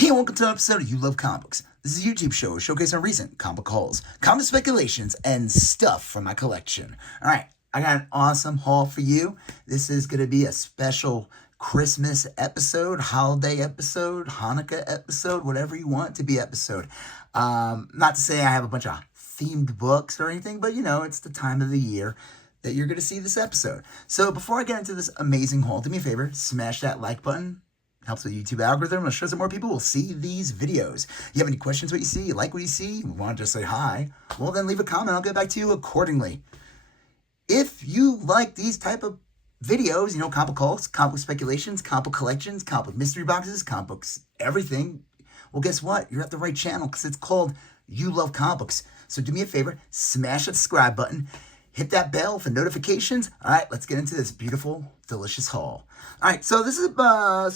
Hey, and welcome to an episode of You Love Comics. This is a YouTube show showcasing recent comic hauls, comic speculations, and stuff from my collection. Alright, I got an awesome haul for you. This is going to be a special Christmas episode, holiday episode, Hanukkah episode, whatever you want it to be episode. Not to say I have a bunch of themed books or anything, but you know, it's the time of the year that you're going to see this episode. So before I get into this amazing haul, do me a favor, smash that like button. Helps with the YouTube algorithm. It shows that more people will see these videos. You have any questions what you see? You like what you see? You want to just say hi? Well, then leave a comment. I'll get back to you accordingly. If you like these type of videos, you know, comic hauls, comic speculations, comic collections, comic mystery boxes, comic books, everything, well, guess what? You're at the right channel because it's called You Love Comics. So do me a favor, smash that subscribe button. Hit that bell for notifications. All right, let's get into this beautiful, delicious haul. All right, so this is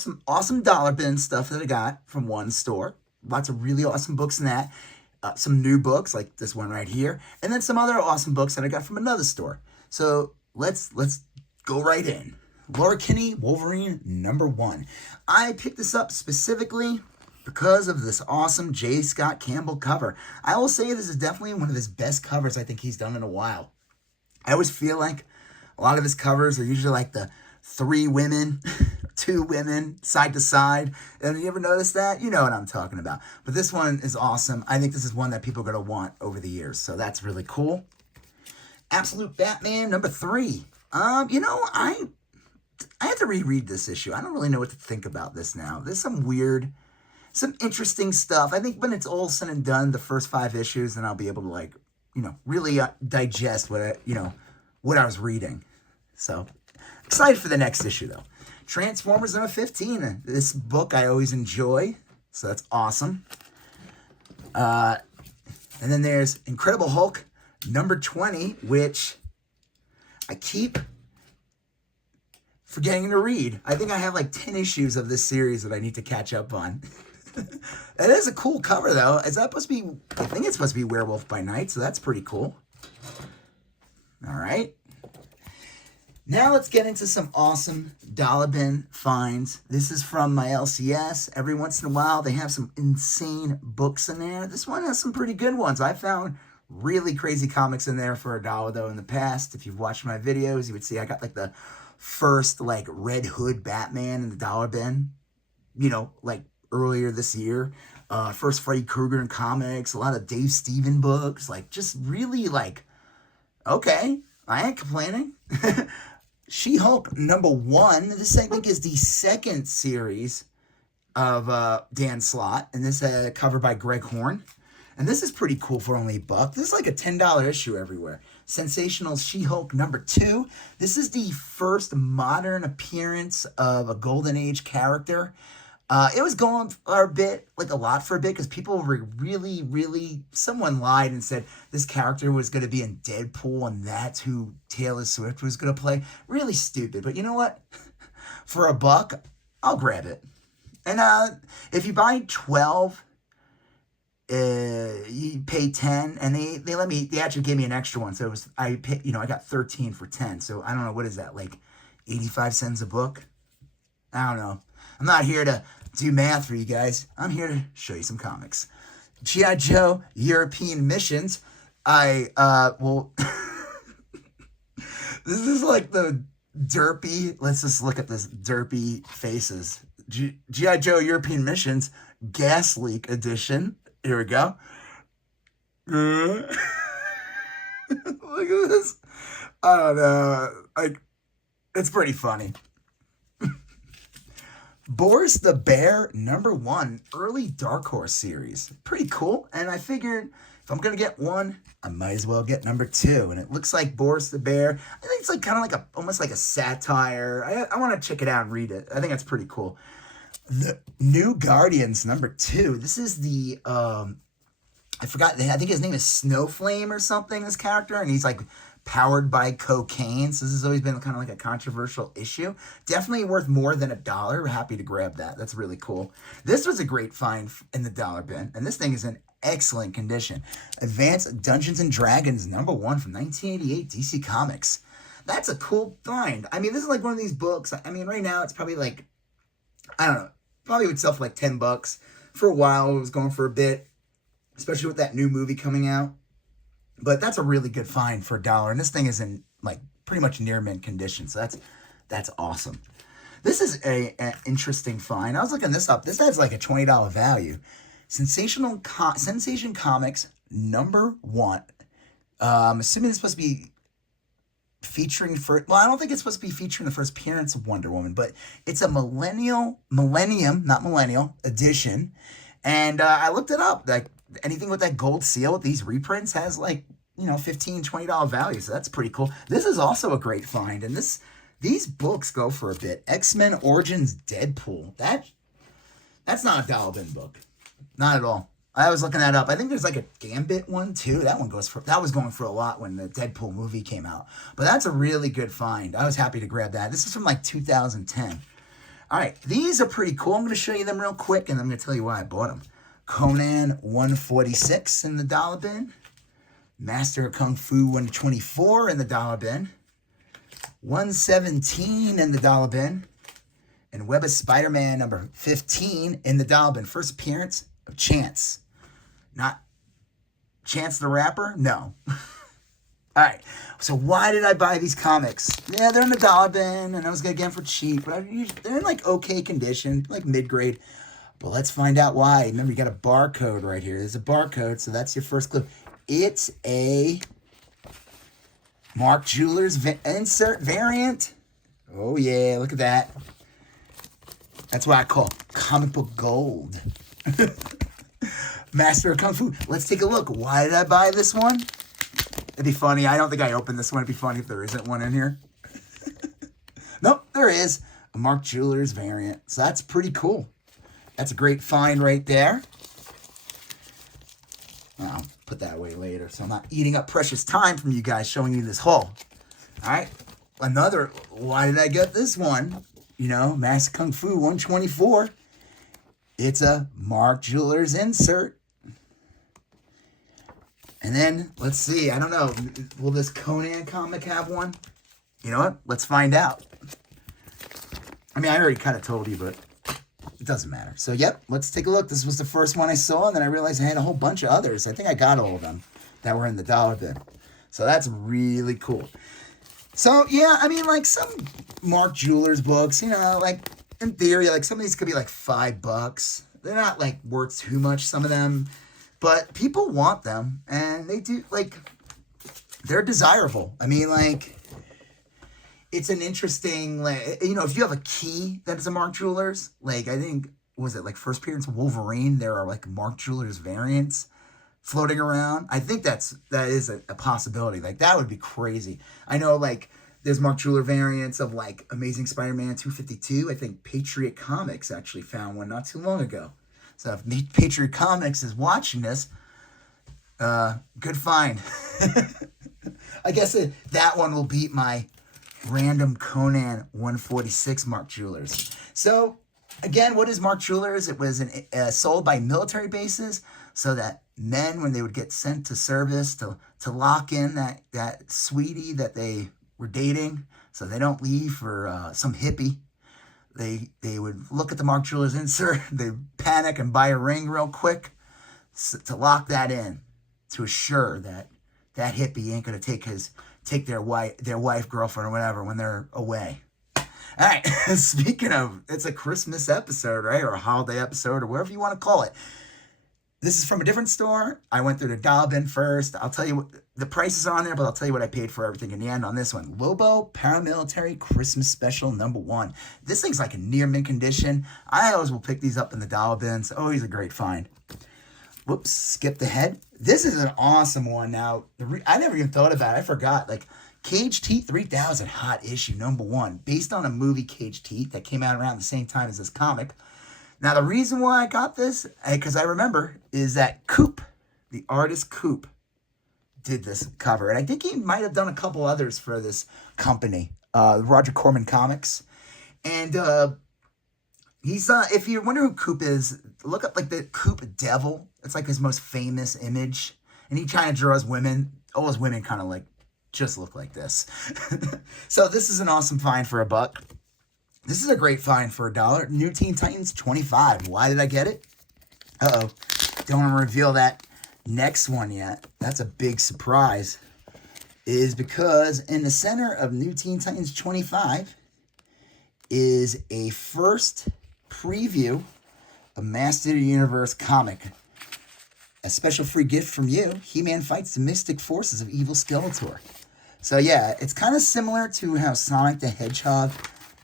some awesome dollar bin stuff that I got from one store. Lots of really awesome books in that. Some new books like this one right here. And then some other awesome books that I got from another store. So let's go right in. Laura Kinney, Wolverine #1. I picked this up specifically because of this awesome J. Scott Campbell cover. I will say this is definitely one of his best covers I think he's done in a while. I always feel like a lot of his covers are usually like the 3 women, 2 women, side to side. And you ever notice that? You know what I'm talking about. But this one is awesome. I think this is one that people are going to want over the years. So that's really cool. Absolute Batman #3. You know, I had to reread this issue. I don't really know what to think about this now. There's some interesting stuff. I think when it's all said and done, the first 5 issues, then I'll be able to like, you know, really digest what I was reading. So excited for the next issue though. Transformers #15. This book I always enjoy, so that's awesome. And then there's Incredible Hulk #20, which I keep forgetting to read. I think I have like 10 issues of this series that I need to catch up on. It is a cool cover, though. Is that supposed to be... I think it's supposed to be Werewolf by Night, so that's pretty cool. All right. Now let's get into some awesome dollar bin finds. This is from my LCS. Every once in a while, they have some insane books in there. This one has some pretty good ones. I found really crazy comics in there for $1, though, in the past. If you've watched my videos, you would see I got, like, the first, like, Red Hood Batman in the dollar bin. You know, like... earlier this year. First Freddy Krueger in comics, a lot of Dave Stephen books, like just really like, okay, I ain't complaining. She-Hulk #1. This I think is the second series of Dan Slott, and this cover by Greg Horn. And this is pretty cool for only $1. This is like a $10 issue everywhere. Sensational She-Hulk #2. This is the first modern appearance of a Golden Age character. It was going for a bit, like a lot for a bit, because people were really, someone lied and said this character was going to be in Deadpool and that's who Taylor Swift was going to play. Really stupid, but you know what? For $1, I'll grab it. And if you buy 12, you pay 10, and they actually gave me an extra one, so I got 13 for 10, so I don't know, what is that, like 85 cents a book? I don't know. I'm not here to do math for you guys. I'm here to show you some comics. G.I. Joe European Missions. This is like the derpy, let's just look at this derpy faces. G.I. Joe European Missions Gas Leak Edition. Here we go. Look at this. I don't know. Like, it's pretty funny. Boris the Bear #1, early Dark Horse series. Pretty cool. And I figured if I'm going to get one, I might as well get #2. And it looks like Boris the Bear. I think it's like kind of like almost like a satire. I want to check it out and read it. I think that's pretty cool. The New Guardians #2. This is the, I forgot, I think his name is Snowflame or something, this character. And he's like powered by cocaine. So this has always been kind of like a controversial issue. Definitely worth more than $1. Happy to grab that. That's really cool. This was a great find in the dollar bin. And this thing is in excellent condition. Advanced Dungeons and Dragons #1 from 1988 DC Comics. That's a cool find. I mean, this is like one of these books. I mean, right now it's probably like, I don't know, probably would sell for like $10. for a while. It was going for a bit, especially with that new movie coming out. But that's a really good find for $1. And this thing is in like pretty much near mint condition. So that's awesome. This is an interesting find. I was looking this up. This has like a $20 value. Sensation Comics #1. Assuming it's supposed to be featuring well, I don't think it's supposed to be featuring the first appearance of Wonder Woman, but it's a millennium, not millennial edition. And I looked it up. Like anything with that gold seal with these reprints has like, $15, $20 value. So that's pretty cool. This is also a great find. And these books go for a bit. X-Men Origins Deadpool. That's not a dollar bin book. Not at all. I was looking that up. I think there's like a Gambit one too. That was going for a lot when the Deadpool movie came out. But that's a really good find. I was happy to grab that. This is from like 2010. All right, these are pretty cool. I'm going to show you them real quick, and I'm going to tell you why I bought them. Conan 146 in the dollar bin. Master of Kung Fu 124 in the dollar bin. 117 in the dollar bin. And Web of Spider-Man number 15 in the dollar bin. First appearance of Chance. Not Chance the Rapper? No. All right. So why did I buy these comics? Yeah, they're in the dollar bin, and I was going to get them for cheap. But they're in like okay condition, like mid-grade. But let's find out why. Remember, you got a barcode right here. There's a barcode, so that's your first clue. It's a Mark Jewelers insert variant. Oh, yeah, look at that. That's what I call comic book gold. Master of Kung Fu. Let's take a look. Why did I buy this one? It'd be funny. I don't think I opened this one. It'd be funny if there isn't one in here. Nope, there is. A Mark Jewelers variant. So that's pretty cool. That's a great find right there. I'll put that away later, so I'm not eating up precious time from you guys showing you this haul. All right. Why did I get this one? Master Kung Fu 124. It's a Mark Jewelers insert. And then, let's see. I don't know. Will this Conan comic have one? You know what? Let's find out. I mean, I already kind of told you, but it doesn't matter. So, yep, let's take a look. This was the first one I saw, and then I realized I had a whole bunch of others. I think I got all of them that were in the dollar bin. So that's really cool. So, yeah, I mean, like some Mark Jewelers books, like in theory, like some of these could be like $5. They're not like worth too much, some of them, but people want them, and they do, like, they're desirable. I mean, like, it's an interesting, like, if you have a key that is a Mark Jewelers, like, I think, was it like first appearance of Wolverine? There are like Mark Jewelers variants floating around. I think that is a possibility. Like, that would be crazy. I know, like, there's Mark Jeweler variants of like Amazing Spider-Man 252. I think Patriot Comics actually found one not too long ago. So if Patriot Comics is watching this, good find. I guess that one will beat my random Conan 146 Mark Jewelers. So again, what is Mark Jewelers? It was sold by military bases so that men, when they would get sent to service, to lock in that sweetie that they were dating, so they don't leave for some hippie. They would look at the Mark Jewelers insert, they panic and buy a ring real quick to lock that in, to assure that hippie ain't gonna take their wife, girlfriend, or whatever when they're away. All right, speaking of, it's a Christmas episode, right, or a holiday episode, or whatever you want to call it. This is from a different store. I went through the dollar bin first. I'll tell you what the prices are on there, but I'll tell you what I paid for everything in the end on this one. Lobo Paramilitary Christmas Special #1. This thing's like in near mint condition. I always will pick these up in the dollar bins. Always a great find. Whoops, skipped ahead. This is an awesome one. Now, I never even thought about it. I forgot. Like, Cage Teeth 3000 Hot Issue #1, based on a movie, Cage Teeth, that came out around the same time as this comic. Now, the reason why I got this, because I remember, is that Coop, the artist Coop, did this cover. And I think he might have done a couple others for this company, Roger Corman Comics. And he's, if you're wondering who Coop is, look up like the Coop Devil. It's like his most famous image. And he kind of draws women. All his women kind of like just look like this. So this is an awesome find for $1. This is a great find for $1. New Teen Titans 25. Why did I get it? Uh-oh. Don't want to reveal that next one yet. That's a big surprise. Is because in the center of New Teen Titans 25 is a first preview of Master of the Universe comic. A special free gift from you. He-Man fights the mystic forces of evil Skeletor. So yeah, it's kind of similar to how Sonic the Hedgehog,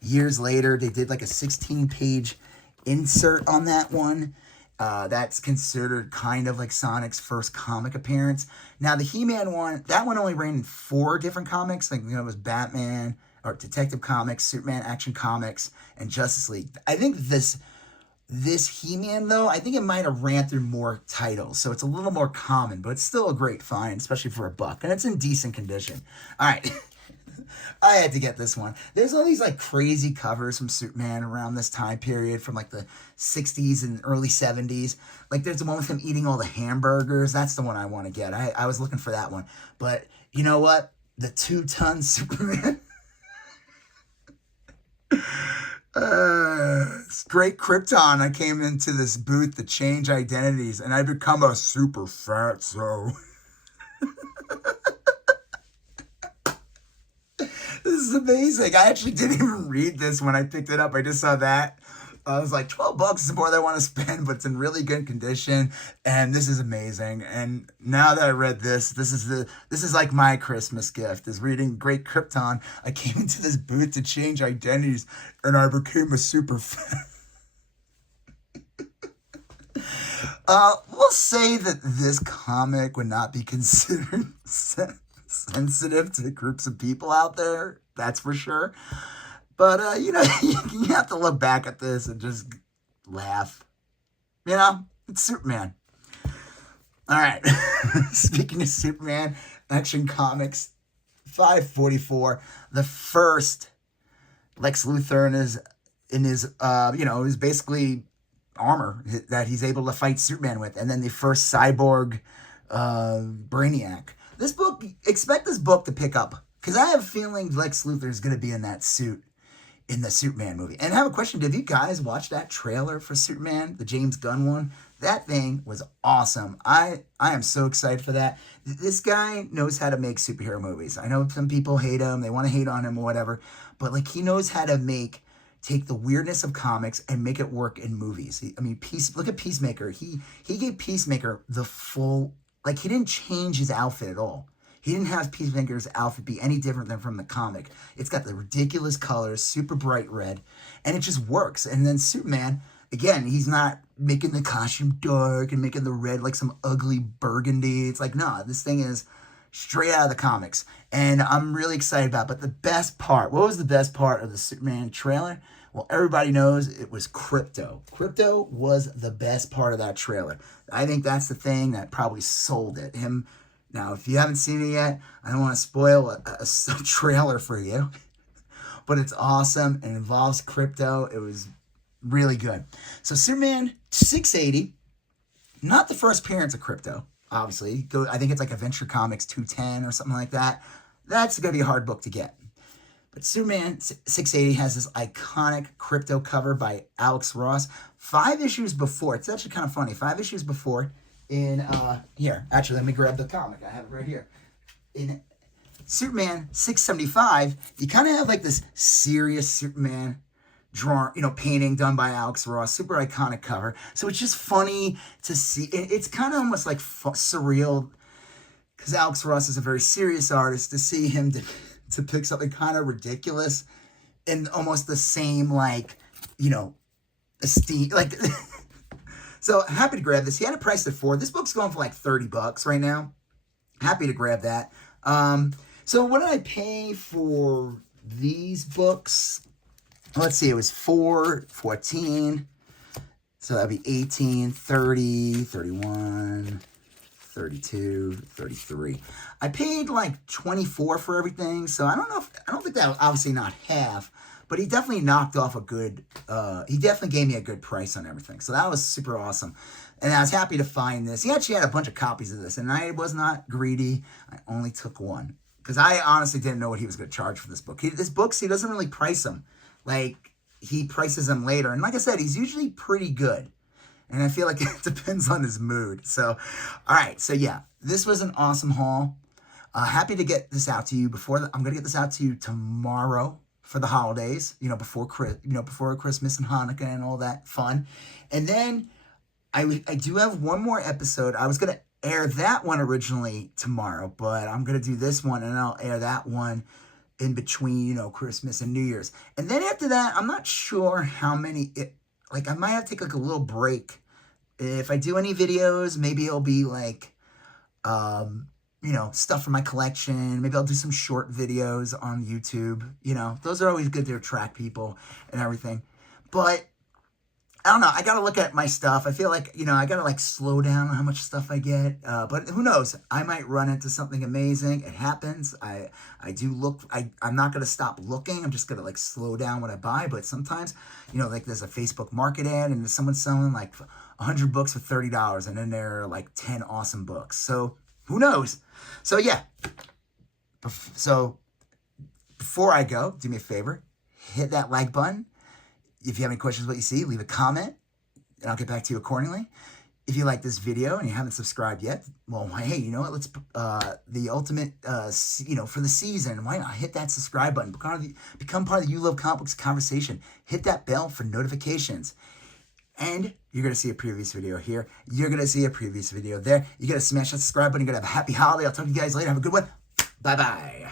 years later, they did like a 16-page insert on that one. That's considered kind of like Sonic's first comic appearance. Now, the He-Man one, that one only ran in 4 different comics. Like, it was Batman, or Detective Comics, Superman Action Comics, and Justice League. I think this He-Man, though, I think it might have ran through more titles. So it's a little more common, but it's still a great find, especially for $1. And it's in decent condition. All right. I had to get this one. There's all these like crazy covers from Superman around this time period from like the 60s and early 70s. Like there's the one with him eating all the hamburgers. That's the one I want to get. I was looking for that one. But you know what? The 2-ton Superman. It's great Krypton. I came into this booth to change identities and I become a super fatso. This is amazing. I actually didn't even read this when I picked it up. I just saw that. I was like, $12 is more than I want to spend, but it's in really good condition. And this is amazing. And now that I read this is like my Christmas gift, is reading Great Krypton. I came into this booth to change identities and I became a super fan. We'll say that this comic would not be considered sensitive to groups of people out there, that's for sure. But you have to look back at this and just laugh. It's Superman. All right. Speaking of Superman, Action Comics 544, the first Lex Luthor in his basically armor that he's able to fight Superman with, and then the first cyborg Brainiac. This book, expect this book to pick up, because I have a feeling Lex Luthor is going to be in that suit in the Superman movie. And I have a question. Did you guys watch that trailer for Superman, the James Gunn one? That thing was awesome. I am so excited for that. This guy knows how to make superhero movies. I know some people hate him. They want to hate on him or whatever. But like, he knows how to take the weirdness of comics and make it work in movies. Look at Peacemaker. He gave Peacemaker the full... Like, he didn't change his outfit at all. He didn't have Peacemaker's outfit be any different than from the comic. It's got the ridiculous colors, super bright red, and it just works. And then Superman, again, he's not making the costume dark and making the red like some ugly burgundy. It's like, nah, this thing is straight out of the comics. And I'm really excited about it. But the best part, what was the best part of the Superman trailer? Well, everybody knows it was Krypto. Krypto was the best part of that trailer. I think that's the thing that probably sold it. Now, if you haven't seen it yet, I don't want to spoil a trailer for you. But it's awesome. It involves Krypto. It was really good. So Superman 680, not the first appearance of Krypto, obviously. I think it's like Adventure Comics 210 or something like that. That's going to be a hard book to get. But Superman 680 has this iconic Krypto cover by Alex Ross. 5 issues before. It's actually kind of funny. 5 issues before here. Actually, let me grab the comic. I have it right here. In Superman 675, you kind of have like this serious Superman painting done by Alex Ross. Super iconic cover. So it's just funny to see. It's kind of almost like surreal, because Alex Ross is a very serious artist. To see him to pick something kind of ridiculous in almost the same, esteem. Like, so happy to grab this. He had it priced at $4. This book's going for like $30 right now. Happy to grab that. So what did I pay for these books? Let's see, it was $4, $14. So that'd be $18, $30, $31, $32, $33. I paid like $24 for everything. So I don't think that was obviously not half, but he definitely knocked off he definitely gave me a good price on everything. So that was super awesome. And I was happy to find this. He actually had a bunch of copies of this, and I was not greedy. I only took one, because I honestly didn't know what he was going to charge for this book. He doesn't really price them. Like, he prices them later. And like I said, he's usually pretty good. And I feel like it depends on his mood. So, all right. So yeah, this was an awesome haul. Happy to get this out to you I'm gonna get this out to you tomorrow for the holidays. Before Christmas and Hanukkah and all that fun. And then I do have one more episode. I was gonna air that one originally tomorrow, but I'm gonna do this one and I'll air that one in between, Christmas and New Year's. And then after that, I'm not sure how many. I might have to take like a little break. If I do any videos, maybe it'll be like, stuff from my collection. Maybe I'll do some short videos on YouTube. Those are always good to attract people and everything. But I don't know. I got to look at my stuff. I feel like, I got to like slow down on how much stuff I get. But who knows? I might run into something amazing. It happens. I'm not going to stop looking. I'm just going to like slow down what I buy. But sometimes, like there's a Facebook market ad and someone's selling like 100 books for $30. And then there are like 10 awesome books. So who knows? So yeah. So before I go, do me a favor. Hit that like button. If you have any questions what you see, leave a comment, and I'll get back to you accordingly. If you like this video and you haven't subscribed yet, well, hey, you know what? Let's the ultimate, for the season. Why not hit that subscribe button? Become part of the You Love Comic Books conversation. Hit that bell for notifications, and you're gonna see a previous video here. You're gonna see a previous video there. You gotta smash that subscribe button. You're gonna have a happy holiday. I'll talk to you guys later. Have a good one. Bye bye.